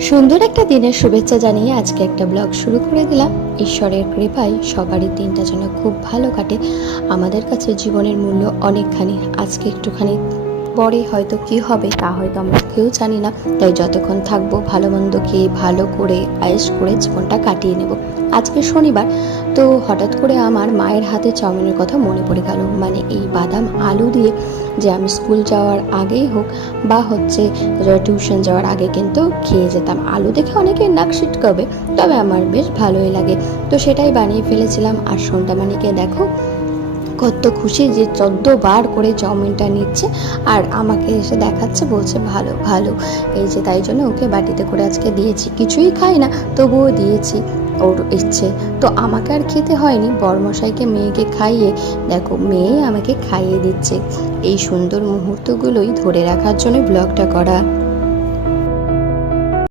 সুন্দর একটা দিনের শুভেচ্ছা জানিয়ে আজকে একটা ব্লগ শুরু করে দিলাম। ঈশ্বরের কৃপায় সবারই দিনটা যেন খুব ভালো কাটে। আমাদের কাছে জীবনের মূল্য অনেকখানি। আজকে একটুখানি পরে হয়তো কি হবে তা হয়তো আমরা কেউ জানি না। তাই যতক্ষণ থাকবো ভালো মন্দ খেয়ে ভালো করে আয়েশ করে জীবনটা কাটিয়ে নেব। আজকে শনিবার, তো হঠাৎ করে আমার মায়ের হাতে চাউমিনের কথা মনে পড়ে গেল। মানে এই বাদাম আলু দিয়ে যে আমি স্কুল যাওয়ার আগেই হোক বা টিউশন যাওয়ার আগে কিন্তু খেয়ে যেতাম। আলু দেখে অনেকের নাক সিটকাবে, তবে আমার বেশ ভালোই লাগে। তো সেটাই বানিয়ে ফেলেছিলাম। আর সন্ধ্যামানিকে দেখো কত খুশি যে 14 বার করে চাউমিনটা নিচ্ছে আর আমাকে এসে দেখাচ্ছে, বলছে ভালো ভালো। এই যে তাই জন্য ওকে বাটিতে করে আজকে দিয়েছি। কিছুই খাই না, তবুও দিয়েছি ওর ইচ্ছে। তো আমাকে আর খেতে হয়নি, বরমশাইকে মেয়েকে খাইয়ে দেখো মেয়ে আমাকে খাইয়ে দিচ্ছে। এই সুন্দর মুহূর্তগুলোই ধরে রাখার জন্য ব্লগটা করা।